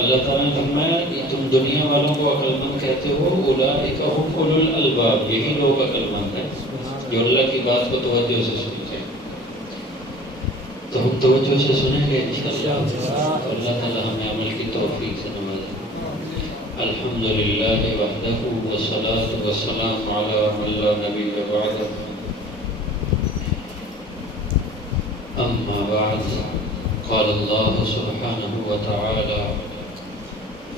اللہ تعالیٰ نے فرمایا کہ تم دنیا والوں کو عقل مند کہتے ہو، اولئک هم اولو الالباب، یہی لوگ عقل مند ہیں جو اللہ کی بات کو توجہ سے سنتے ہیں۔ تو ہم توجہ سے سنیں گے انشاءاللہ، تو اللہ تعالیٰ ہمیں عمل کی توفیق سے نوازے۔ الحمدللہ وحدہ والصلاة والسلام علی من لا نبی بعدہ، اما بعد، قال اللہ سبحانہ وتعالی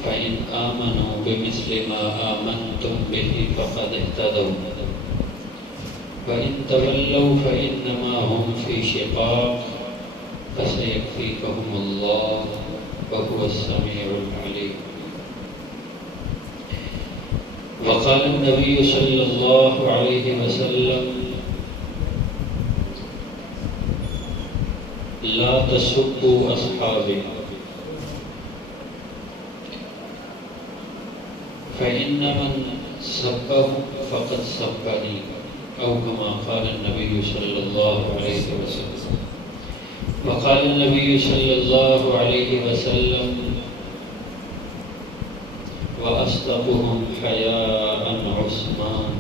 فإن آمنوا بمثل ما آمنتم به فقد اهتدوا وإن تولوا فإنما هم في شقاق فسيكفيكهم الله وهو السميع العليم۔ وقال النبي صلى الله عليه وسلم لا تسبوا أصحابي فإن من سبهم فقد سبني، أو كما قال النبي صلى الله عليه وسلم۔ وقال النبي صلى الله عليه وسلم وأصدقهم حياء عثمان،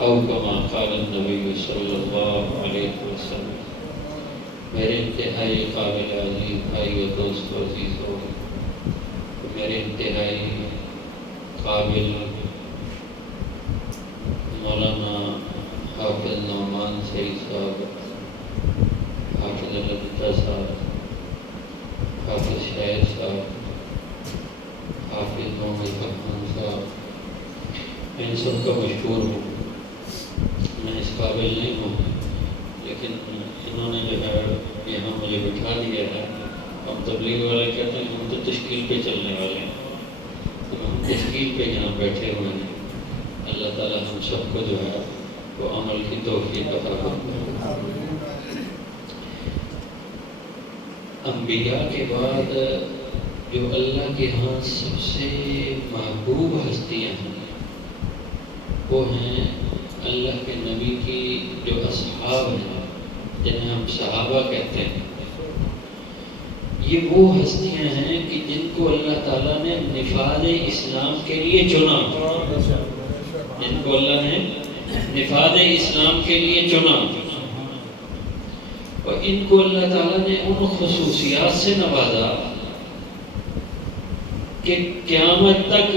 أو كما قال النبي صلى الله عليه وسلم۔ میرے انتہائی قابل عظیم بھائی و دوست و عزیزوں، میرے انتہائی قابل مولانا حافظ نعمان سعید صاحب، حافظ العدہ صاحب، حافظ شاعر صاحب، حافظ محمد فرحان صاحب، میں ان سب کا مشہور ہوں، میں اس قابل نہیں ہوں، لیکن انہوں نے جو ہے یہاں مجھے بٹھا دیا ہے۔ ہم تبلیغ والے کہتے ہیں ہم تو تشکیل پہ چلنے والے ہیں، ہم تشکیل پہ یہاں بیٹھے ہوئے ہیں۔ اللہ تعالیٰ ہم سب کو جو ہے وہ عمل کی توفیق عطا فرمائے۔ انبیاء کے بعد جو اللہ کے ہاں سب سے محبوب ہستیاں ہیں وہ ہیں اللہ کے نبی کی جو اصحاب ہیں، جنہیں ہم صحابہ کہتے ہیں۔ یہ وہ ہستیاں ہیں کہ جن کو اللہ تعالیٰ نے نفاذ اسلام کے لیے چنا، جن کو اللہ نے نفاذ اسلام کے لیے چنا، اور ان کو اللہ تعالیٰ نے ان خصوصیات سے نوازا کہ قیامت تک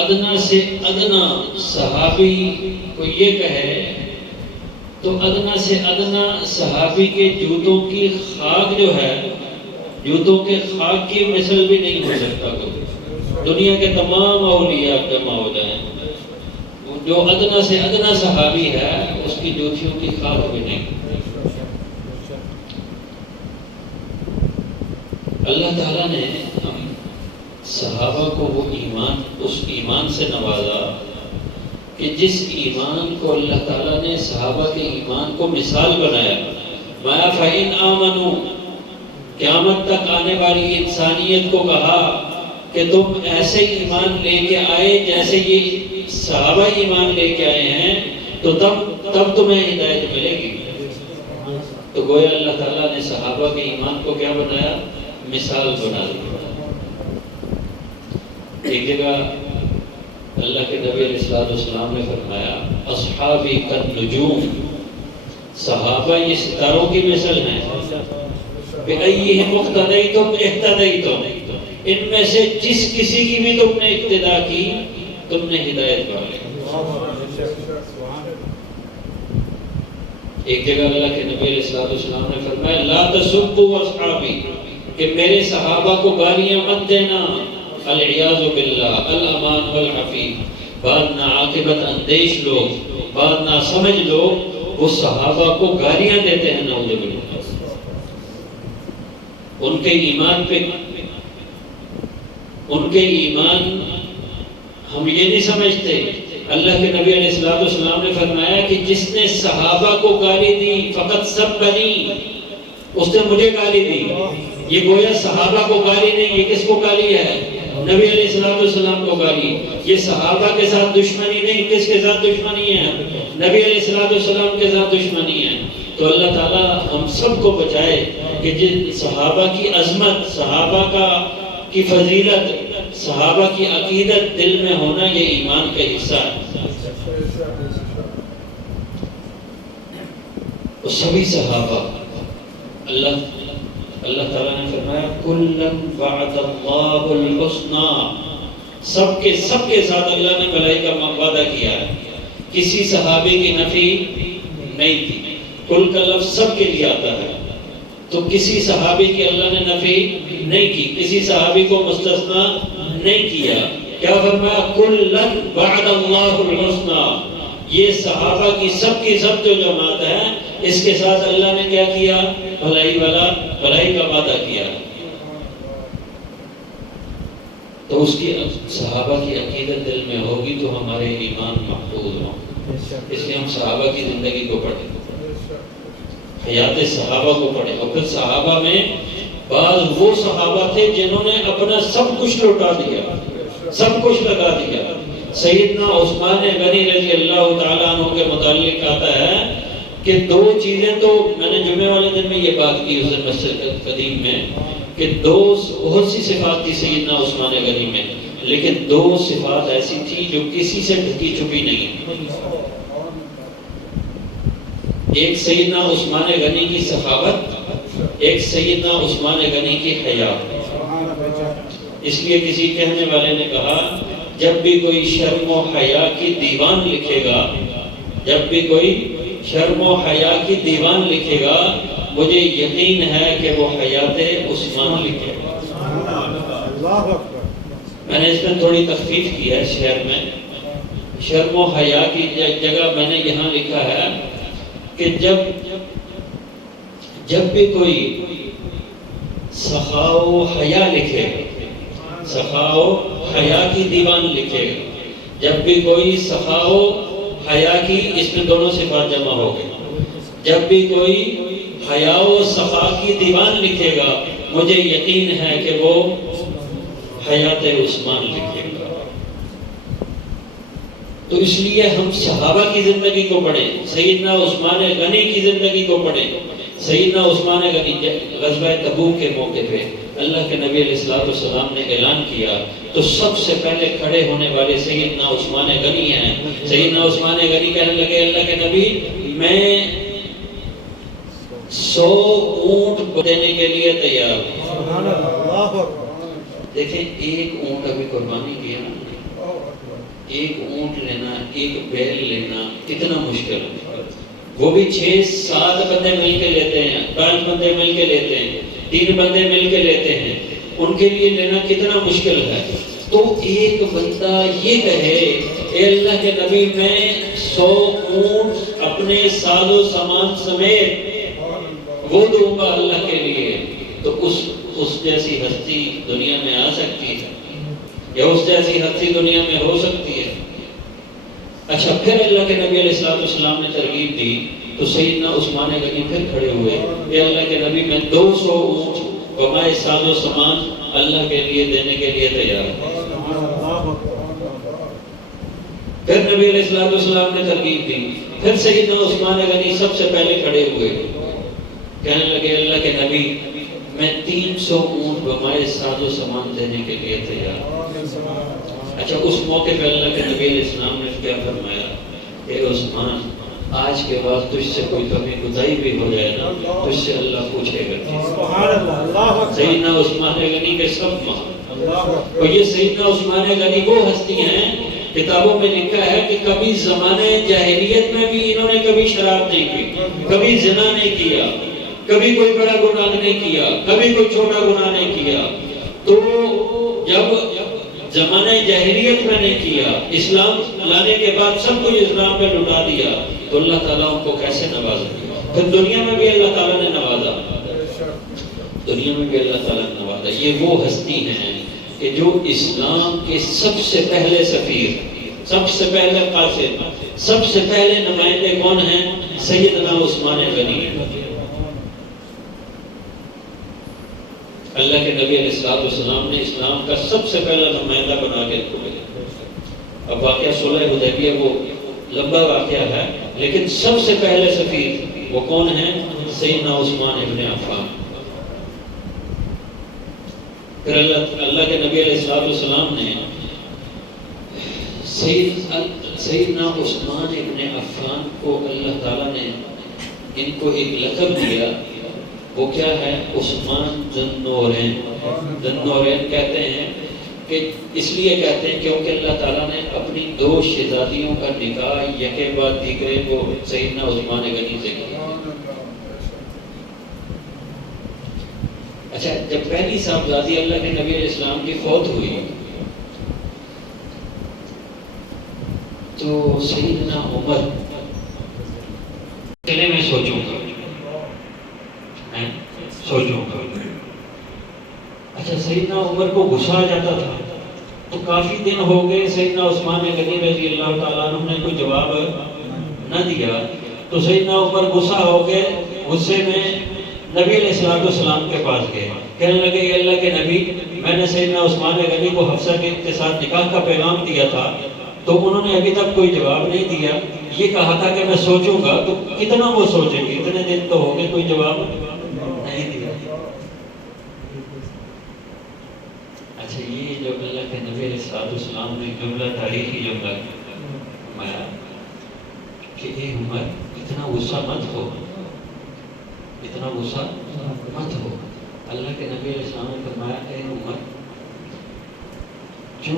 ادنا سے ادنا صحابی کو یہ کہے تو ادنا سے ادنا صحابی کے جوتوں کی خاک جو ہے، جوتوں کے خاک کی مثل بھی نہیں ہو سکتا کوئی۔ دنیا کے تمام اولیاء جمع ہو جائیں، جو ادنا سے ادنا صحابی ہے اس کی جوتیوں کی خاک بھی نہیں۔ اللہ تعالیٰ نے صحابہ کو وہ ایمان، اس ایمان سے نوازا کہ جس ایمان کو اللہ تعالیٰ نے صحابہ کے ایمان کو مثال بنایا۔ مَا فَإِنْ آمَنُوا، قیامت تک آنے والی انسانیت کو کہا کہ تم ایسے ایمان لے کے آئے جیسے یہ صحابہ ایمان لے کے آئے ہیں، تو تب تمہیں ہدایت ملے گی۔ تو گویا اللہ تعالیٰ نے صحابہ کے ایمان کو کیا بنایا؟ مثال بنا دی۔ ایک جگہ اللہ کے نبی علیہ السلام نے فرمایا اصحابی کالنجوم، صحابہ یہ ستاروں کی مثل ہیں، بِأَيِّهِمْ اقْتَدَيْتُمْ اهْتَدَيْتُمْ، ان میں سے جس کسی کی بھی تم نے اقتداء کی تم نے ہدایت پا لی۔ ایک جگہ اللہ کے نبی علیہ السلام نے فرمایا لا تسبوا اصحابی، کہ میرے صحابہ کو گالیاں مت دینا، العیاذ باللہ، الامان والعفیف، بعد ناعاقبت اندیش لوگ، بعد ناسمجھ لوگ وہ صحابہ کو گالیاں دیتے ہیں، نعوذ باللہ، ان کے ایمان پہ، ان کے ایمان ہم یہ نہیں سمجھتے۔ اللہ کے نبی علیہ السلام نے فرمایا کہ جس نے صحابہ کو گالی دی فقط سبنی، اس نے مجھے گالی دی۔ یہ گویا صحابہ کو گالی نہیں، یہ کس کو گالی ہے؟ نبی علیہ السلام کو گالی۔ یہ صحابہ کے ساتھ دشمنی نہیں، کس کے ساتھ دشمنی ہے؟ نبی علیہ السلام کے ساتھ دشمنی ہے۔ تو اللہ تعالیٰ ہم سب کو بچائے کہ جن صحابہ کی عظمت، صحابہ کا کی فضیلت، صحابہ کی عقیدت دل میں ہونا، یہ ایمان کا حصہ ہے۔ وہ سبھی صحابہ اللہ تعالیٰ نے فرمایا کُلًّا وعد اللہ الحسنی، سب کے ساتھ اللہ نے بھلائی کا وعدہ کیا ہے، کسی صحابی کی نفی نہیں تھی۔ کل کا لفظ سب کے لیے آتا ہے، تو کسی صحابی کی اللہ نے نفی نہیں کی، کسی صحابی کو مستثنا نہیں کیا۔ کیا فرمایا کُلًّا وعد اللہ الحسنی، یہ صحابہ کی سب جو جماعت ہے، اس کے ساتھ اللہ نے کیا کیا؟ بھلائی کا وعدہ کیا۔ تو اس کی صحابہ کی عقیدت دل میں ہوگی تو ہمارے ایمان محفوظ ہوں۔ اس لیے ہم صحابہ کی زندگی کو پڑھیں، حیات صحابہ کو پڑھیں، اور پھر صحابہ میں بعض وہ صحابہ تھے جنہوں نے اپنا سب کچھ لوٹا دیا، سب کچھ لگا دیا۔ سیدنا عثمان غنی رضی اللہ تعالیٰ عنہ کے متعلق آتا ہے کہ دو چیزیں، تو میں نے جمعے والے دن میں یہ بات کی اس دن مسجد قدیم میں، کہ بہت سی صفات تھی سیدنا عثمان غنی میں، لیکن دو صفات ایسی تھی جو کسی سے ڈھکی چھپی نہیں۔ ایک سیدنا عثمان غنی کی سخاوت، ایک سیدنا عثمان غنی کی حیا۔ اس لیے کسی کہنے والے نے کہا جب بھی کوئی شرم و حیا کی دیوان لکھے گا، جب بھی کوئی شرم و حیا کی دیوان لکھے گا، مجھے یقین ہے کہ وہ حیات عثمان لکھے گا۔ میں نے اس میں تھوڑی تخفیف کی ہے، شعر میں شرم و حیا کی جگہ میں نے یہاں لکھا ہے کہ جب بھی کوئی سخاء و حیا لکھے، سخاء و حیا کی دیوان لکھے، جب بھی کوئی سخاء و حیا کی، اس میں دونوں صفات جمع ہو گئے، جب بھی کوئی حیا و سخا کی دیوان لکھے گا، مجھے یقین ہے کہ وہ حیات عثمان لکھے گا۔ تو اس لیے ہم صحابہ کی زندگی کو پڑھیں، سیدنا عثمان غنی کی زندگی کو پڑھیں۔ سیدنا عثمان غنی غزوہ تبوک کے موقع پہ اللہ کے نبی علیہ السلام نے اعلان کیا تو سب سے پہلے کھڑے ہونے والے سیدنا عثمان غنی ہیں۔ سیدنا عثمان غنی کہنے لگے اللہ کے نبی، میں 100 اونٹ دینے کے لیے تیار ہوں۔ دیکھیں ایک اونٹ ابھی قربانی کیا نا، ایک اونٹ لینا، ایک بیل لینا کتنا مشکل ہے، وہ بھی 6-7 بندے مل کے لیتے ہیں، 5 بندے مل کے لیتے ہیں، 3 بندے مل کے لیتے ہیں، ان کے لیے لینا کتنا مشکل ہے۔ تو ایک بندہ یہ کہے اے اللہ کے نبی میں 100 اونٹ اپنے ساز و سامان سمیت وہ دوں گا اللہ کے لیے، تو اس جیسی ہستی دنیا میں آ سکتی ہے یا اس جیسی ہستی دنیا میں ہو سکتی ہے؟ اچھا، پھر اللہ کے نبی علیہ السلام نے ترغیب دی تو سیدنا عثمان غنی پھر کھڑے ہوئے، اے اللہ کے نبی میں 200 اونٹ بمائے ساز و سامان اللہ کے لیے دینے کے لیے تیار ہوں۔ پھر نبی علیہ السلام نے ترغیب دی، پھر سیدنا عثمان غنی سب سے پہلے کھڑے ہوئے، کہنے لگے اللہ کے نبی میں 300 اونٹ بمائے ساز و سامان دینے کے لیے تیار ہوں۔ اچھا، اس موقع پہ اللہ کے نبی علیہ السلام نے کیا فرمایا؟ اے عثمان، آج کے بعد تجھ سے کوئی کمی کوتاہی بھی ہو جائے نا، تجھ سے اللہ پوچھے گا۔ سیدنا عثمان غنی کے سب ماں، اور یہ سیدنا عثمان غنی وہ ہستی ہیں، کتابوں میں لکھا ہے کہ کبھی زمانے جاہلیت میں بھی انہوں نے کبھی شراب نہیں پی، کبھی زنا نہیں کیا، کبھی کوئی بڑا گناہ نہیں کیا، کبھی کوئی چھوٹا گناہ نہیں کیا۔ تو جب زمانہ جاہلیت میں نہیں کیا، اسلام لانے کے بعد سب کچھ اسلام پہ لٹا دیا، تو اللہ تعالیٰ ان کو کیسے نوازا؟ پھر دنیا میں بھی اللہ تعالیٰ نے نوازا، دنیا میں بھی اللہ تعالیٰ نے نوازا۔ یہ وہ ہستی ہیں کہ جو اسلام کے سب سے پہلے سفیر، سب سے پہلے قاصد، سب سے پہلے نمائندے کون ہیں؟ سیدنا عثمان غنی۔ اللہ کے نبی علیہ السلام نے اسلام کا سب سے پہلا نمائندہ بنا کے رکھو گے۔ اب واقعہ صلح حدیبیہ وہ لمبا واقعہ ہے، لیکن سب سے پہلے سفیر وہ کون ہیں؟ سیدنا عثمان ابن عفان۔ پھر اللہ کے نبی علیہ السلام نے سیدنا عثمان ابن عفان کو اللہ تعالیٰ نے ان کو ایک لقب دیا، وہ کیا ہے؟ عثمان ذو النورین۔ ذو النورین کہتے ہیں کہ اس لیے کہتے ہیں کیونکہ اللہ تعالیٰ نے اپنی 2 شہزادیوں کا نکاح یکے بعد دیگرے کو سیدنا عثمان غنی سے کیا۔ اچھا، جب پہلی صاحبزادی اللہ کے نبی علیہ السلام کی فوت ہوئی تو سیدنا عمر، چلے میں سوچوں گا۔ اچھا، سیدنا عمر کو غصہ آ جاتا تھا تو کافی دن ہو گئے سیدنا عثمان غنی رضی اللہ تعالیٰ عنہ نے کوئی جواب نہ دیا، تو سیدنا عمر غصہ ہو گئے، غصے میں نبی علیہ السلام کے پاس گئے، کہنے لگے کہ اللہ کے نبی، میں نے سیدنا عثمان غنی کو حفصہ کے ساتھ نکاح کا پیغام دیا تھا تو انہوں نے ابھی تک کوئی جواب نہیں دیا، یہ کہا تھا کہ میں سوچوں گا، تو کتنا وہ سوچیں گے؟ اتنے دن تو ہو گئے کوئی جواب نہیں دیا۔ اچھا، یہ جو اللہ کے نبی علیہ السلام نے جملہ تاریخی جملہ فرمایا کہ اے عمر، اتنا غصہ مت ہو، اتنا غصہ مت ہو۔ اللہ کے نبی علیہ السلام نے فرمایا اے عمر، جو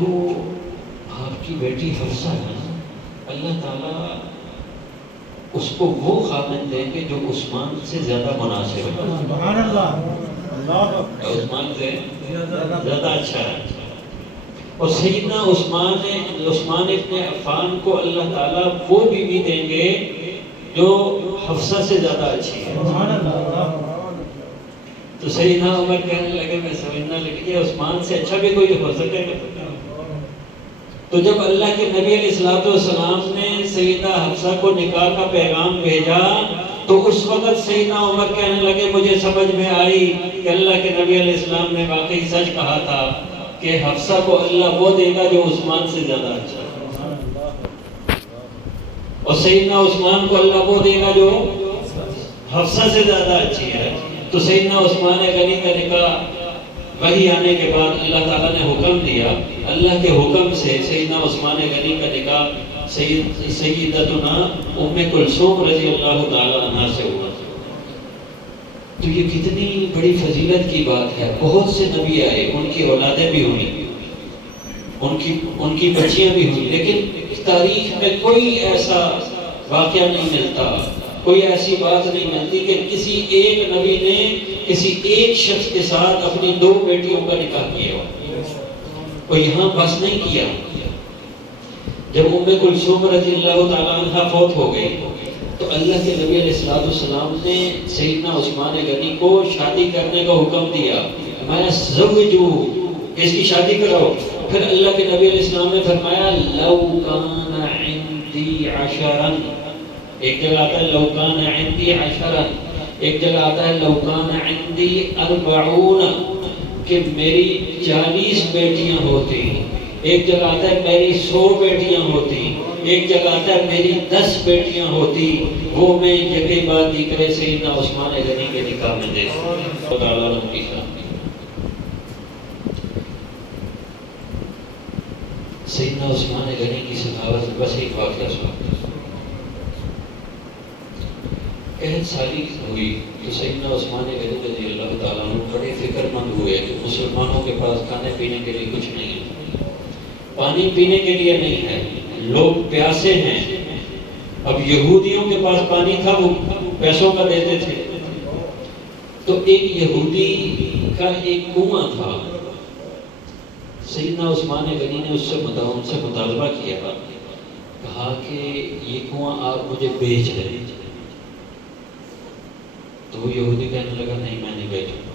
آپ کی بیٹی حفصہ ہے، اللہ تعالیٰ اس کو وہ خاوند دیں گے جو عثمان سے زیادہ مناسب ہے، سبحان اللہ، عثمان سے زیادہ اچھا ہے۔ اور سیدنا عثمان ابن عفان کو اللہ تعالیٰ وہ بیوی دیں گے جو حفصہ سے زیادہ اچھی ہے، سبحان اللہ۔ تو سیدنا عمر کہنے لگے، میں سمجھنا لگی عثمان سے اچھا بھی کوئی ہو سکے گا؟ تو جب اللہ کے نبی علیہ السلام نے سیدہ حفصہ کو نکاح کا پیغام بھیجا تو اس وقت سیدنا عمر کہنے لگے، مجھے سمجھ میں آئی کہ اللہ کے نبی علیہ السلام نے واقعی سچ کہا تھا کہ حفصہ کو اللہ وہ دے گا جو عثمان سے زیادہ اچھا ہے، اور سیدنا عثمان کو اللہ وہ دے گا جو حفصہ سے زیادہ اچھی ہے۔ تو سیدنا عثمان غنی کا نکاح وحی آنے کے بعد اللہ تعالیٰ نے حکم دیا، اللہ کے حکم سے سیدنا عثمان غنی کا نکاح سیدتنا ام کلثوم رضی اللہ تعالیٰ عنہ سے ہوا۔ تو یہ کتنی بڑی فضیلت کی بات ہے۔ بہت سے نبی آئے، ان کی اولادیں بھی ہوئیں، ان کی بچیاں بھی ہوئیں، لیکن تاریخ میں کوئی ایسا واقعہ نہیں ملتا، کوئی ایسی بات نہیں ملتی کہ کسی ایک نبی نے کسی ایک شخص کے ساتھ اپنی 2 بیٹیوں کا نکاح کیا ہو۔ اور یہاں بس نہیں کیا، جب ام کلثوم رضی اللہ تعالیٰ عنہ فوت ہو گئی تو اللہ کے نبی علیہ السلام نے سیدنا عثمان غنی کو شادی کرنے کا حکم دیا، میں زوجو، اس کی شادی کرو۔ پھر اللہ کے نبی علیہ السلام نے فرمایا لو کان عندی عشرا، ایک جگہ آتا ہے لو کان عندی عشرا، ایک جگہ آتا ہے لو کان عندی 40، کہ میری 40 بیٹیاں ہوتی، ایک جگہ آتا ہے میری 100 بیٹیاں ہوتی، ایک جگہ آتا ہے میری 10 بیٹیاں ہوتی، وہ میں یکے بعد دیگرے سیدنا عثمان غنی کے نکاح میں دے سیدنا عثمان غنی کی سخاوت بس ایک واقعہ سنا۔ قحط سالی ہوئی تو سیدنا عثمان غنی رضی اللہ تعالیٰ عنہ بڑے فکر مند ہوئے کہ مسلمانوں کے پاس کھانے پینے کے لیے کچھ نہیں ہے، پانی پینے کے لیے نہیں ہے، لوگ پیاسے ہیں۔ اب یہودیوں کے پاس پانی تھا، وہ پیسوں کا دیتے تھے، تو ایک یہودی کا ایک کنواں تھا، سیدنا عثمان غنی نے ان سے مطالبہ کیا، کہا کہ یہ کنواں آپ مجھے بیچ دیں۔ تو وہ یہودی کہنے لگا نہیں، میں نہیں بیچوں گا۔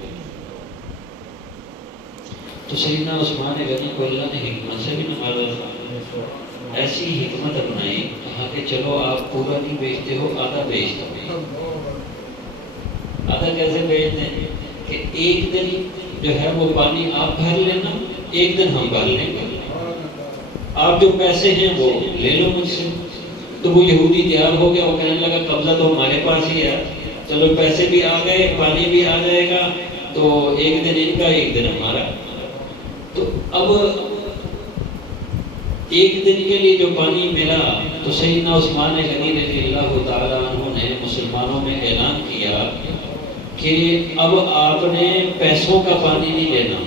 تو سیدنا عثمان غنی کو اللہ نے حکمت سے بھی نوازا تھا، ایسی حکمت اپنائی، کہا کہ چلو آپ پورا نہیں بیچتے ہو، آدھا بیچ دو۔ آدھا کیسے بیچ دیں کہ ایک دن جو ہے وہ پانی آپ بھر لینا، ایک دن ہم بھر لیں گے، آپ جو پیسے ہیں وہ لے لو مجھ سے۔ تو وہ یہودی تیار ہو گیا، وہ کہنے لگا قبضہ تو ہمارے پاس ہی ہے، چلو پیسے بھی آ گئے، پانی بھی آ جائے گا، تو ایک دن ان کا ایک دن ہمارا۔ اب ایک دن کے لیے جو پانی ملا تو سیدنا عثمان غنی رضی اللہ تعالیٰ عنہ نے مسلمانوں میں اعلان کیا کہ اب آپ نے پیسوں کا پانی نہیں لینا،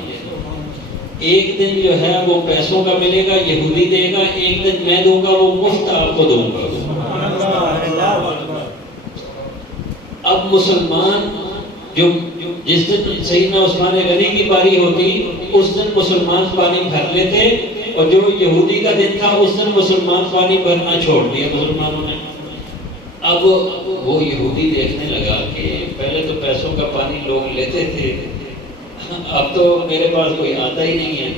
ایک دن جو ہے وہ پیسوں کا ملے گا، یہودی دے گا، ایک دن میں دوں گا، وہ مفت آپ کو دوں گا۔ اب مسلمان جو جس دن سیدنا عثمان غنی کی باری ہوتی اس دن مسلمان پانی بھر لیتے، اور جو یہودی کا دن تھا اس دن مسلمان پانی بھرنا چھوڑ دیا مسلمانوں نے۔ اب وہ یہودی دیکھنے لگا کہ پہلے تو پیسوں کا پانی لوگ لیتے تھے، اب تو میرے پاس کوئی آتا ہی نہیں ہے۔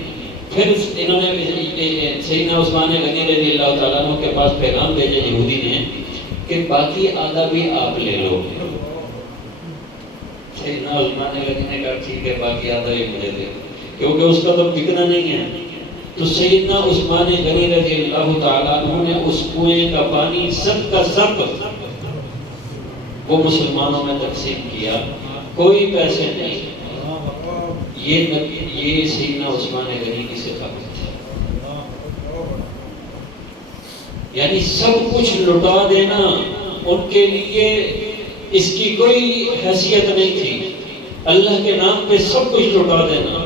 پھر انہوں نے سیدنا عثمان غنی رضی اللہ تعالیٰ عنہ کے پاس پیغام بھیجا یہودی نے کہ باقی آدھا بھی آپ لے لو۔ سیدنا عثمان غنی نے کہا ٹھیک ہے، باقی آدھا بھی مجھے دے، کیونکہ اس کا تو بکنا نہیں ہے۔ تو سیدنا عثمان غنی رضی اللہ تعالیٰ عنہ نے اس کنویں کا پانی سب کا سب وہ مسلمانوں میں تقسیم کیا، کوئی پیسے نہیں۔ یہ سیدنا عثمان غنی کی صفات ہے، یعنی سب کچھ لٹا دینا ان کے لیے اس کی کوئی حیثیت نہیں تھی، اللہ کے نام پہ سب کچھ لٹا دینا۔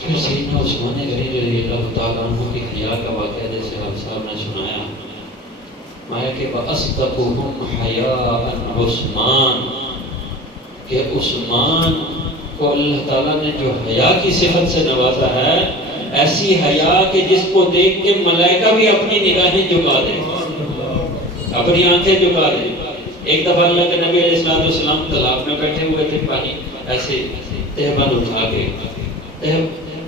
پھر سیدنا عثمان غنی رضی اللہ تعالیٰ عنہ کی حیا کا واقعہ جیسے آپ صاحب نے سنایا، مایا کہ وَأَصْدَقُهُمْ حَيَاءً عثمان، کہ عثمان کو اللہ تعالیٰ نے جو حیا کی صفت سے نوازا ہے، ایسی حیا کہ جس کو دیکھ کے ملائکہ بھی اپنی نگاہیں جھکا دیں، اپنی آنکھیں جھکا دیں۔ ایک دفعہ اللہ کے نبی علیہ السلام تالاب میں بیٹھے ہوئے تھے، پانی ایسے تہبند اٹھا کے،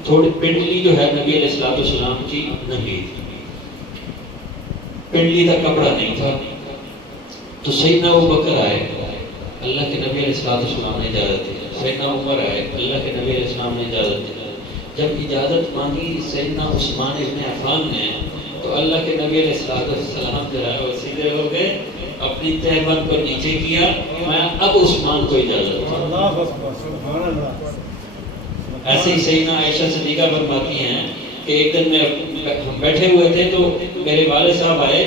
تھوڑی پنڈلی جو ہے نبی علیہ السلام کی ننگی تھی، پنڈلی کا کپڑا نہیں تھا، تو سیدنا ابوبکر آئے، اللہ کے نبی علیہ السلام نے اجازت دی، سیدنا عمر آئے، اللہ کے نبی علیہ السلام نے اجازت دی۔ جب اجازت مانگی سیدنا عثمان ابن عفان نے تو اللہ کے نبی علیہ السلام جو ہے وہ سیدھے ہو گئے، اپنی تہبند کو نیچے کیا، میں اب عثمان کو اجازت دوں۔ ایسے ہی سیدنا عائشہ صدیقہ فرماتی ہیں کہ ایک دن ہم بیٹھے ہوئے تھے تو میرے والد صاحب آئے،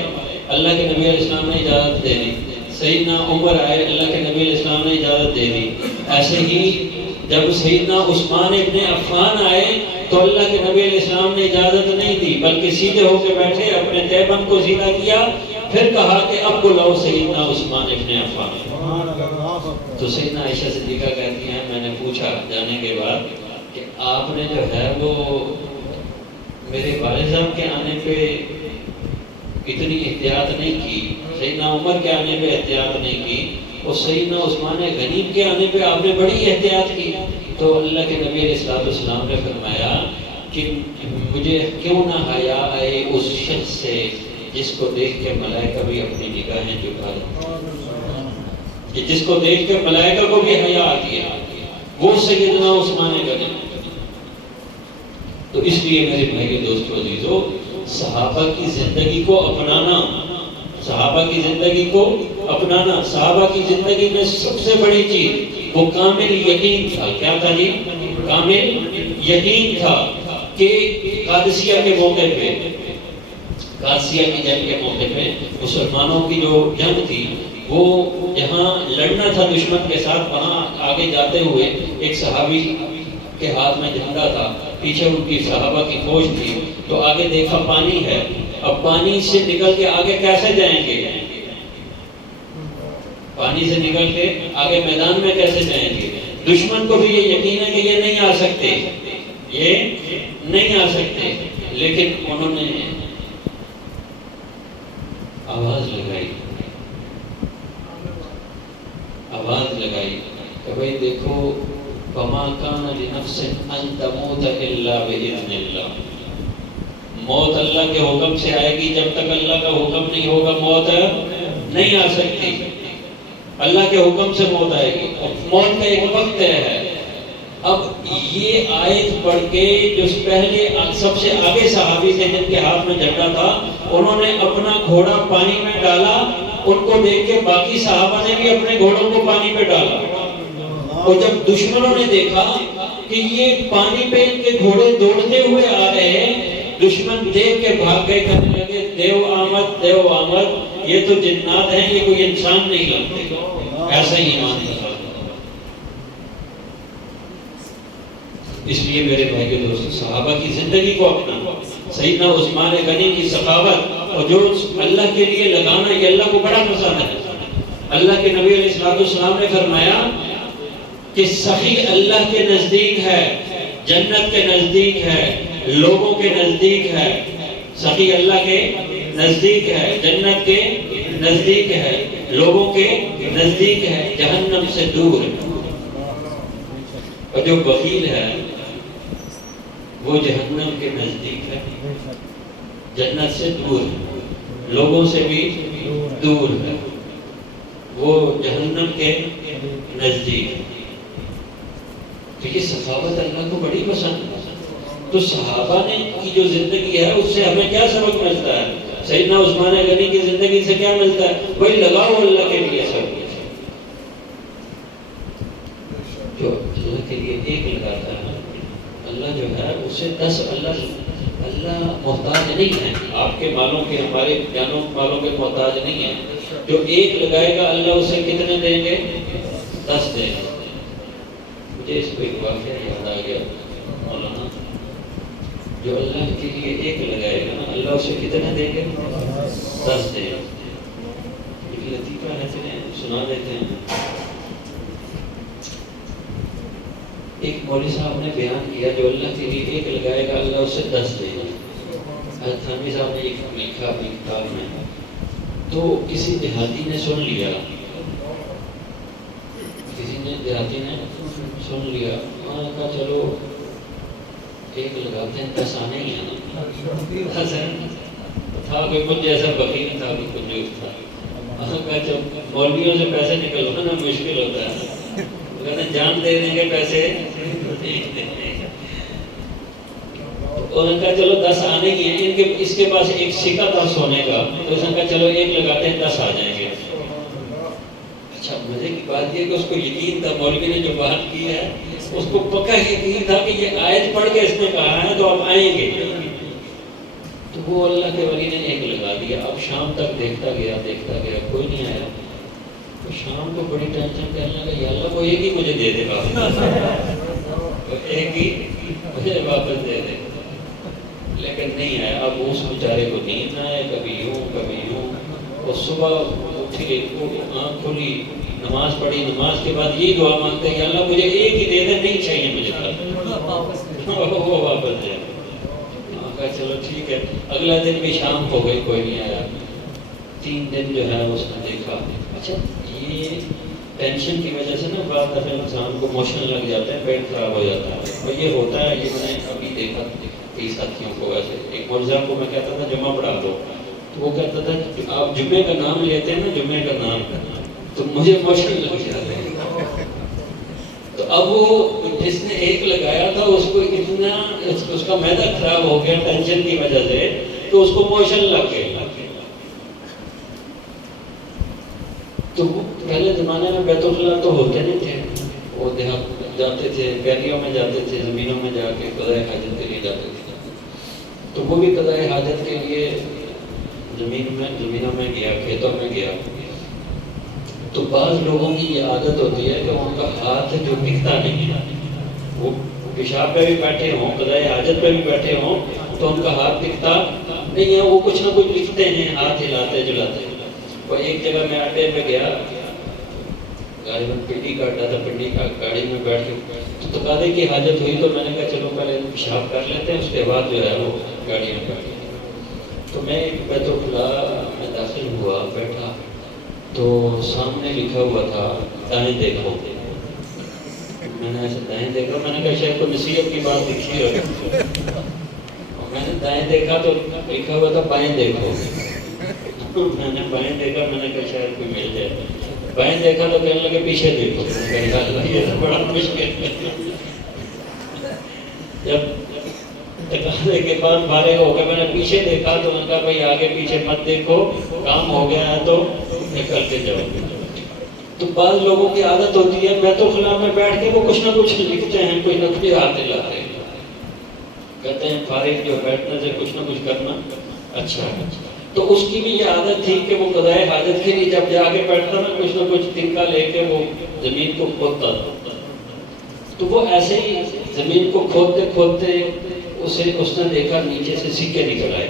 اللہ کے نبی علیہ السلام نے اجازت دے دی، سیدنا عمر آئے، اللہ کے نبی علیہ السلام نے اجازت دے دی۔ ایسے ہی جب سیدنا عثمان ابن عفان آئے تو اللہ کے نبی علیہ السلام نے اجازت نہیں دی، بلکہ سیدھے ہو کے بیٹھے، اپنے تہبند کو سیدھا کیا، پھر کہا کہ اب بلاؤ سیدنا عثمان ابن عفان۔ تو سیدنا عائشہ صدیقہ کہتی ہیں میں نے پوچھا جانے کے بعد کہ آپ نے جو ہے وہ میرے والد صاحب کے آنے پہ اتنی احتیاط نہیں کی، سیدنا عمر کے آنے پہ احتیاط نہیں کی، اور سیدنا عثمان غنی کے آنے پہ آپ نے بڑی احتیاط کی۔ تو اللہ کے نبی علیہ السلام نے فرمایا کہ مجھے کیوں نہ حیا آئے اس شخص سے جس کو دیکھ کے ملائکہ بھی اپنی نگاہیں جھکا دیں، کہ جس کو دیکھ کے ملائکہ کو بھی حیا آتی ہے، وہ سیدنا عثمان غنی۔ تو اس لیے میرے بھائی دوستو عزیزو، صحابہ کی زندگی کو اپنانا، صحابہ کی زندگی کو اپنانا، صحابہ کی زندگی میں سب سے بڑی چیز وہ کامل یقین تھا۔ کیا تھا جی؟ کامل یقین تھا کہ قادسیہ کے موقع پہ، قادسیہ کی جنگ کے موقع پہ مسلمانوں کی جو جنگ تھی، وہ جہاں لڑنا تھا دشمن کے ساتھ، وہاں آگے جاتے ہوئے ایک صحابی کے ہاتھ میں جھنڈا تھا، پیچھے ان کی صحابہ کی فوج تھی، تو آگے دیکھا پانی ہے، اب پانی سے نکل کے آگے کیسے جائیں گے؟ پانی سے نکل کے آگے میدان میں کیسے جائیں گے؟ دشمن کو بھی یہ یقین ہے کہ یہ نہیں آ سکتے، یہ نہیں آ سکتے، لیکن انہوں نے آواز لگائی، آواز لگائی کہ بھئی دیکھو وَمَا كَانَ لِنَفْسٍ أَن تَمُوتَ إِلَّا بِإِذْنِ اللَّهِ، موت اللہ کے حکم سے آئے گی، جب تک اللہ کا حکم نہیں ہوگا موت نہیں آ سکتی، اللہ کے حکم سے موت آئے گی، موت کا ایک وقت ہے۔ اب یہ آیت پڑھ کے جو پہلے سب سے آگے صحابی تھے جن کے ہاتھ میں جھنڈا تھا، انہوں نے اپنا گھوڑا پانی میں ڈالا، ان کو دیکھ کے باقی صحابہ نے بھی اپنے گھوڑوں کو پانی پہ ڈالا، اور جب دشمنوں نے دیکھا کہ یہ پانی پہ ان کے گھوڑے دوڑتے ہوئے آ رہے ہیں، دشمن دیکھ کے بھاگ گئے، کہنے لگے دیو آمد دیو آمد، یہ تو جنات ہیں، یہ کوئی انسان نہیں لگتے۔ ایسا ہی ایمان تھا۔ اس لیے میرے بھائی کے دوستو، صحابہ کی زندگی کو اپنا، سیدنا عثمان غنی کی سخاوت اور جو اللہ کے لیے لگانا، یہ اللہ کو بڑا پسند ہے۔ اللہ کے نبی علیہ السلام نے فرمایا کہ سخی اللہ کے نزدیک ہے، جنت کے نزدیک ہے، لوگوں کے نزدیک ہے۔ سخی اللہ کے نزدیک ہے، جنت کے نزدیک ہے، لوگوں کے نزدیک ہے، جہنم سے دور ہے۔ اور جو بخیل ہے وہ جہنم کے نزدیک ہے، جنت سے دور ہے، لوگوں سے بھی دور ہے، وہ جہنم کے نزدیک ہے۔ تو یہ سخاوت اللہ کو بڑی پسند ہے۔ تو صحابہ نے کی جو زندگی ہے اس سے ہمیں کیا سبق ملتا ہے؟ سیدنا عثمان غنی کی زندگی سے کیا ملتا ہے؟ وہی لگاؤ اللہ کے لیے سب کچھ۔ جو اللہ کے لیے ایک لگاتا ہے، اللہ جو ہے اس سے 10 اللہ محتاج نہیں ہے آپ کے مالوں کے، ہمارے جانوں مالوں کے محتاج نہیں ہے۔ جو ایک لگائے گا اللہ اسے کتنے دیں گے؟ 10 دیں گے۔ مجھے اس کو ایک واقعہ یاد آ گیا، مولانا جو اللہ کے لیے ایک لگائے گا نا، اللہ اسے کتنے دیں گے؟ 10 دیں گے۔ ایک لطیفہ ہے، سنا دیتے ہیں۔ ایک مولوی صاحب نے بیان کیا جو اللہ کے لیے ایک لگائے گا اللہ اسے 10 دے گا۔ حضرت تھانوی صاحب نے ایک لکھا اپنی کتاب میں، تو کسی دیہاتی نے سن لیا، دیہاتی نے سن لیا، انہوں نے کہا چلو ایک لگاتے ہیں، 10 آنے ہی آنا۔ تھا کوئی کچھ جیسا بخیل تھا، کوئی کنجوس تھا، انہوں نے کہا چلو مولویوں سے پیسے نکلوانا مشکل ہوتا ہے، کہتے ہیں جان دے دیں گے پیسے انہوں نے کہا چلو 10 آنے کی ہیں، ان کے اس کے پاس ایک سکہ تھا سونے کا، تو اس نے کہا چلو ایک لگاتے ہیں 10 آ جائیں گے۔ اچھا مزے کی بات یہ کہ اس کو یقین تھا، مولوی نے جو بات کی ہے اس کو پکا یقین تھا کہ یہ آیت پڑھ کے اس نے کہا ہے تو اب آئیں گے۔ تو وہ اللہ کے ولی نے ایک لگا دیا۔ اب شام تک دیکھتا گیا کوئی نہیں آیا، تو شام کو بڑی ٹینشن کرنے لگا، یا اللہ وہ ایک ہی مجھے دے دے واپس، ایک ہی مجھے واپس دے دے، لیکن نہیں آیا۔ اب اس بیچارے کو نیند نہ آئے، کبھی یوں، اور صبح اٹھی، آنکھ کھلی، نماز پڑھی، نماز کے بعد یہی دعا مانگتے ہیں، یا اللہ مجھے ایک ہی دے دے، نہیں چاہیے مجھے وہ واپس دے۔ کہا چلو ٹھیک ہے۔ اگلا دن بھی شام ہو گئی، کوئی نہیں آیا۔ 3 دن جو ہے اس نے دیکھا۔ اچھا یہ ٹینشن کی وجہ سے نا بعض دفعہ انسان کو موشن لگ جاتا ہے، پیٹ خراب ہو جاتا ہے، اور یہ ہوتا ہے۔ یہ میں نے ابھی دیکھا کئی ساتھیوں کو، ایسے ایک مرزا کو میں کہتا تھا جمعہ پڑھا دو، تو وہ کہتا تھا کہ آپ جمعے کا نام لیتے ہیں نا، جمعے کا نام، تو مجھے موشن لگ جاتے ہیں۔ تو اب وہ جس نے ایک لگایا تھا اس کو اتنا اس کا معدہ خراب ہو گیا ٹینشن کی وجہ سے، تو اس کو موشن لگ گیا۔ تو پہلے زمانے میں بیت الخلا تو ہوتے نہیں تھے، وہ دیہات جاتے تھے، پیریوں میں جاتے تھے، زمینوں میں جا کے قضائے حاجت کے لیے جاتے تھے۔ تو وہ بھی قضائے حاجت کے لیے زمینوں میں گیا، کھیتوں میں گیا۔ تو بعض لوگوں کی یہ عادت ہوتی ہے کہ ان کا ہاتھ جو ٹکتا نہیں ہے، وہ پیشاب پہ بھی بیٹھے ہوں، قضائے حاجت پہ بھی بیٹھے ہوں، تو ان کا ہاتھ ٹکتا نہیں ہے، وہ کچھ نہ کچھ لکھتے ہیں، ہاتھ ہلاتے جلاتے۔ وہ ایک جگہ میں اڈے پہ گیا، گاڑی میں پنڈی کا اڈا تھا، پنڈی کا گاڑی میں بیٹھ کے تو تقاضے کی حاجت ہوئی، تو میں نے کہا چلو پہلے پیشاب کر لیتے ہیں، اس کے بعد جو ہے وہ گاڑی میں بیٹھ گئے۔ تو میں بیت الخلا میں داخل ہوا، بیٹھا، تو سامنے لکھا ہوا تھا دائیں دیکھو۔ میں نے ایسے دائیں دیکھا، میں نے کہا شاید کوئی نصیحت کی بات لکھی ہو، اور میں نے دائیں دیکھا تو لکھا ہوا تھا بائیں دیکھو۔ میں نے بائیں دیکھا، میں نے کہا شاید کوئی مل جائے۔ بائیں دیکھا تو کہنے لگے پیچھے دیکھو۔ میں نے کہا اللہ یہ تو بڑا مشکل ہے۔ جب تقاضے کے بعد فارغ ہو گیا، میں نے پیچھے دیکھا تو میں نے کہا بھائی آگے پیچھے مت دیکھو، کام ہو گیا ہے تو نکل کے جاؤ۔ تو بعض لوگوں کی عادت ہوتی ہے بیت الخلاء میں بیٹھ کے وہ کچھ نہ کچھ لکھتے ہیں، کوئی نقلی ہاتھ لاتے ہیں، کہتے ہیں فارغ جو بیٹھنے سے کچھ نہ کچھ کرنا اچھا ہے۔ تو اس کی بھی یہ عادت تھی کہ وہ قضائے حاجت کے لیے جب جا کے بیٹھتا نا کچھ نہ کچھ تنکا لے کے وہ زمین کو کھودتا تھا۔ تو وہ ایسے ہی زمین کو کھودتے کھودتے اس نے دیکھا نیچے سے سکے نکل آئے،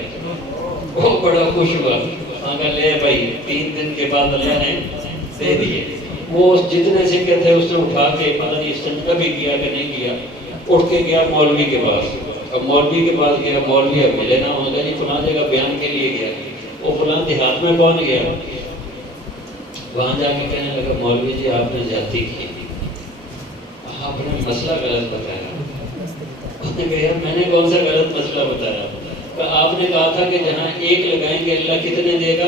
وہ بڑا خوش ہوا، کہا لے بھائی 3 دن کے بعد اللہ نے دے دیے۔ وہ جتنے سکے تھے اس نے اٹھا کے پتہ نہیں اس نے کبھی کیا کہ نہیں کیا، اٹھ کے گیا مولوی کے پاس۔ اب مولوی کے پاس گیا، مولوی اب ملے نہ، انہوں نے کہا جی فلاں جگہ بیان کے لیے گیا، وہ فلاں دیہات میں پہنچ گیا، وہاں جا کے کہنے لگا مولوی جی آپ نے زیادتی کی، آپ نے مسئلہ غلط بتایا۔ اس نے کہا یار میں نے کون سا غلط مسئلہ بتایا؟ آپ نے کہا تھا کہ جہاں 1 لگائیں گے اللہ کتنے دے گا؟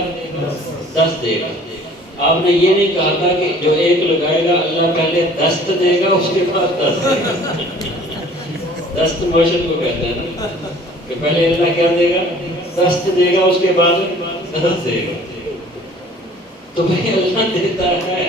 10 دے گا۔ آپ نے یہ نہیں کہا تھا کہ جو 1 لگائے گا اللہ پہلے 10 دے گا اس کے بعد 10 دے گا۔ 10 موشن کو کہتے ہیں نا کہ پہلے اللہ کیا دے گا؟ 10 دے گا اس کے بعد 10 دے گا۔ تو بھائی اللہ دیتا ہے،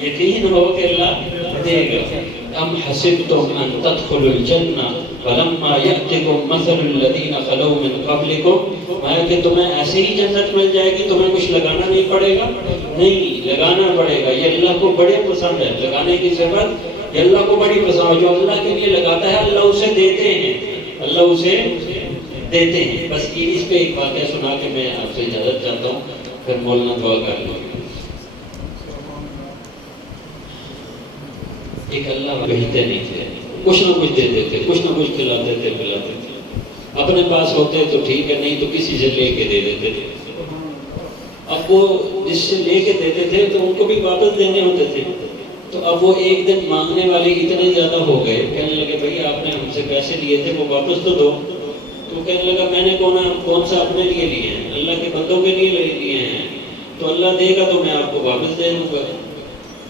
یقین ہو کہ اللہ دے گا۔ ام حسبتم ان تدخلوا الجنہ ولما یأتکم مثل الذین خلو من قبلکم، میں کہ تمہیں ایسے ہی جنت مل جائے گی، تمہیں کچھ لگانا نہیں پڑے گا؟ نہیں، لگانا پڑے گا۔ یہ اللہ کو بڑے پسند ہے، لگانے کی ضرورت یہ اللہ کو بڑی پسند ہے۔ جو اللہ کے لیے لگاتا ہے اللہ اسے دیتے ہیں، اللہ اسے دیتے ہیں۔ بس اس پہ ایک واقعہ سنا کے میں آپ سے اجازت چاہتا ہوں، پھر مولانا دعا کر لیں۔ ایک اللہ بھیجتے نہیں تھے، کچھ نہ کچھ دیتے تھے، کچھ نہ کچھ کھلاتے تھے پلاتے تھے، اپنے پاس ہوتے تو ٹھیک ہے، نہیں تو کسی سے لے کے دے دیتے تھے۔ اب وہ جس سے لے کے دیتے تھے تو ان کو بھی واپس دینے ہوتے تھے، تو اب وہ ایک دن مانگنے والے اتنے زیادہ ہو گئے، کہنے لگے بھائی آپ نے ہم سے پیسے لیے تھے وہ واپس تو دو۔ تو کہنے لگا میں نے کون سا اپنے لیے لیے ہیں، اللہ کے بندوں کے لیے لیے ہیں، تو اللہ دے گا تو میں آپ کو واپس دے دوں گا۔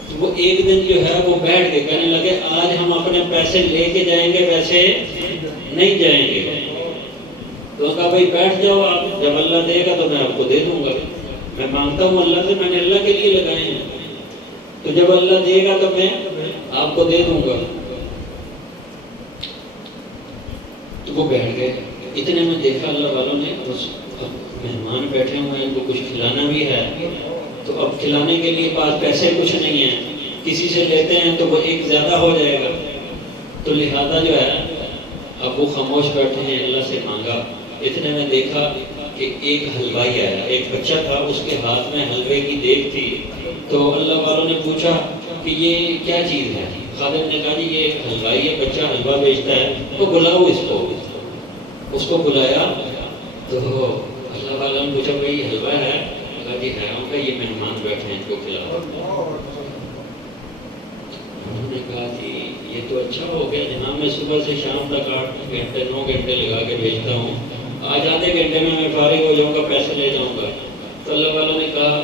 تو وہ ایک دن جو ہے وہ بیٹھ کے کہنے لگے آج ہم اپنے پیسے لے کے جائیں گے، پیسے نہیں جائیں گے۔ تو کہا بھائی بیٹھ جاؤ آپ، جب اللہ دے گا تو میں آپ کو دے دوں گا، میں مانگتا ہوں اللہ سے، میں نے اللہ کے لیے لگائے ہیں، تو جب اللہ دے گا تو میں آپ کو دے دوں گا۔ تو وہ بیٹھ گئے، اتنے میں دیکھا اللہ والوں نے مہمان بیٹھے ہوئے ہیں، ان کو کچھ کھلانا بھی ہے، تو اب کھلانے کے لیے پاس پیسے کچھ نہیں ہیں، کسی سے لیتے ہیں تو وہ ایک زیادہ ہو جائے گا، تو لہذا جو ہے اب وہ خاموش بیٹھے ہیں، اللہ سے مانگا۔ اتنے میں دیکھا کہ ایک حلوائی آیا، ایک بچہ تھا، اس کے ہاتھ میں حلوے کی دیگ تھی، تو اللہ والوں نے پوچھا کہ یہ کیا چیز ہے؟ خادم نے کہا جی یہ ایک حلوائی ہے، بچہ حلوہ بیچتا ہے، تو بلاؤ اس کو بلایا، تو اللہ والوں نے پوچھا بھائی حلوہ ہے؟ کہا جی ہے، ان کا یہ مہمان بیٹھے ہیں ان کو کھلاؤ۔ انہوں نے کہا جی یہ تو اچھا ہو گیا جناب، میں صبح سے شام تک 8 گھنٹے 9 گھنٹے لگا کے بھیجتا ہوں، آج آدھے گھنٹے میں فارغ ہو جاؤں گا، پیسے لے جاؤں گا۔ تو اللہ والوں نے کہا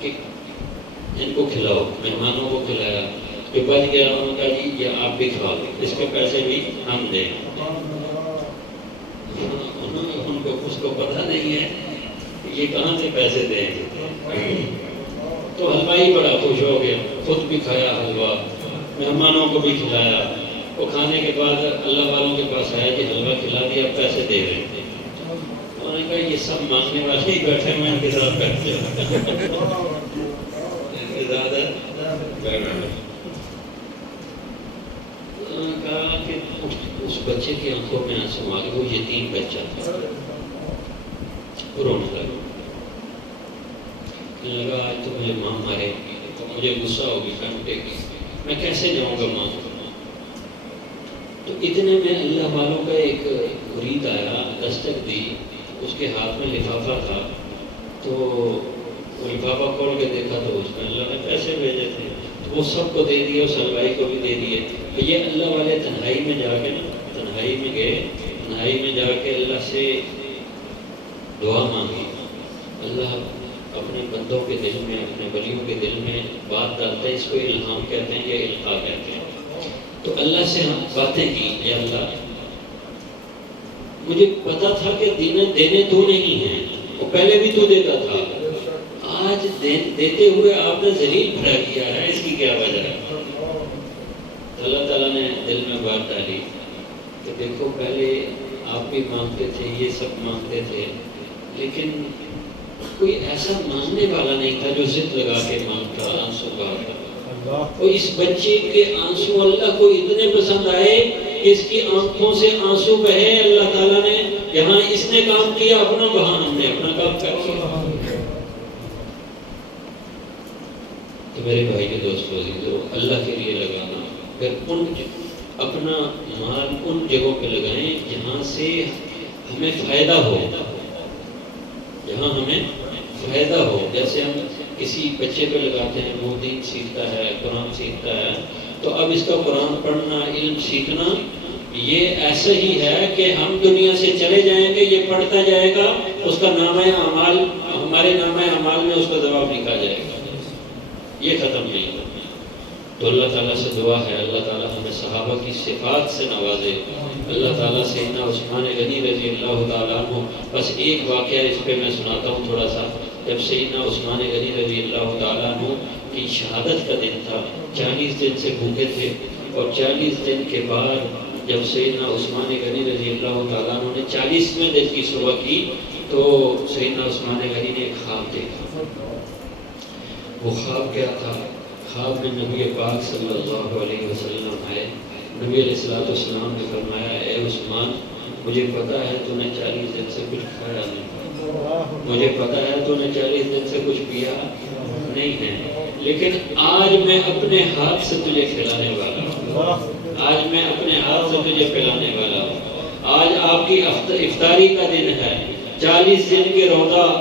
کہ ان کو کھلاؤ، مہمانوں کو کھلایا، جو بچ گیا انہوں نے کہا جی یہ آپ بھی کھاؤ، اس کے پیسے بھی ہم دیں۔ ان کو اس کو پتہ نہیں ہے یہ کہاں سے پیسے دیں گے۔ تو حلوائی بڑا خوش ہو گیا، خود بھی کھایا حلوہ، مہمانوں کو بھی کھلایا۔ وہ کھانے کے بعد اللہ والوں کے پاس آیا کہ حلوہ کھلا دیا، پیسے دے رہے تھے۔ انہوں نے کہا یہ سب مانگنے والے ہی بیٹھے ہوئے ان کے ساتھ بیٹھ جاؤ، ان کے زیادہ بیٹھ۔ انہوں نے کہا کہ اس بچے کی آنکھوں میں آنسو آ گئے، وہ یتیم بچہ تھا، رونے لگا، کہنے لگا آج تو مجھے ماں مارے گی، تو مجھے غصہ ہوگی، ڈانٹے گی، میں کیسے جاؤں گا ماں کو۔ تو اتنے میں اللہ والوں کا ایک مرید آیا، دستک دی، اس کے ہاتھ میں لفافہ تھا، تو وہ لفافہ کھول کے دیکھا تو اس میں اللہ نے پیسے بھیجے تھے، تو وہ سب کو دے دیے، اس حلوائی کو بھی دے دیے۔ یہ اللہ والے تنہائی میں جا کے تنہائی میں گئے، تنہائی میں جا کے اللہ سے دعا مانگی۔ اللہ اپنے بندوں کے دل میں، اپنے ولیوں کے دل میں بات ڈالتا ہے، اس کو الہام کہتے ہیں یا القاء کہتے ہیں۔ تو اللہ سے ہم باتیں کی، یا اللہ مجھے پتا تھا کہ دینے تو نہیں ہیں، وہ پہلے بھی تو دیتا تھا، آج دیتے ہوئے آپ نے ذلیل کھڑا کیا ہے، اس کی کیا وجہ ہے؟ اللہ تعالیٰ نے دل میں بات ڈالی کہ دیکھو پہلے آپ بھی مانگتے تھے، یہ سب مانگتے تھے، لیکن کوئی ایسا مانگنے والا نہیں تھا جو ضد لگا کے مانگتا، آنسو بہاتا۔ اور اس بچے کے آنسو اللہ کو اتنے پسند آئے کہ اس کی آنکھوں سے آنسو بہے، اللہ تعالیٰ نے یہاں اس نے کام کیا اپنا، وہاں ہم نے اپنا کام کر لیا۔ تو میرے بھائی کے دوستو عزیزو، اللہ کے لیے لگانا، پھر اپنا مال ان جگہوں پہ لگائیں جہاں سے ہمیں فائدہ ہو، جہاں ہمیں فائدہ ہو۔ جیسے ہم کسی بچے پہ لگاتے ہیں، وہ دین سیکھتا ہے، قرآن سیکھتا ہے، تو اب اس کا قرآن پڑھنا، علم سیکھنا یہ ایسا ہی ہے کہ ہم دنیا سے چلے جائیں گے، یہ پڑھتا جائے گا، اس کا نامہ اعمال، ہمارے نامہ اعمال میں اس کا جواب لکھا جائے گا، یہ ختم نہیں ہوگا۔ تو اللہ تعالیٰ سے دعا ہے اللہ تعالیٰ ہمیں صحابہ کی صفات سے نوازے۔ اللہ تعالیٰ سیدنا عثمان غنی رضی اللہ تعالیٰ عنہ، بس ایک واقعہ اس پہ میں سناتا ہوں تھوڑا سا۔ جب سیدنا عثمان غنی رضی اللہ تعالیٰ عنہ کی شہادت کا دن تھا، 40 دن سے بھوکے تھے، اور 40 دن کے بعد جب سیدنا عثمان غنی رضی اللہ تعالیٰ عنہ نے 40ویں دن کی صبح کی، تو سیدنا عثمان غنی نے ایک خواب دیکھا۔ وہ خواب کیا تھا؟ خواب میں نبی پاک صلی اللہ علیہ وسلم آئے، نبی علیہ السلام نے فرمایا، اے عثمان، مجھے پتا ہے تو نے 40 دن سے کچھ کھایا نہیں، مجھے پتا ہے تو نے 40 دن سے کچھ پیا نہیں ہے، لیکن آج میں اپنے ہاتھ سے تجھے کھلانے والا ہوں، آج میں اپنے ہاتھ سے تجھے پلانے والا ہوں، آج آپ کی افطاری کا دن ہے، 40 دن کے روزہ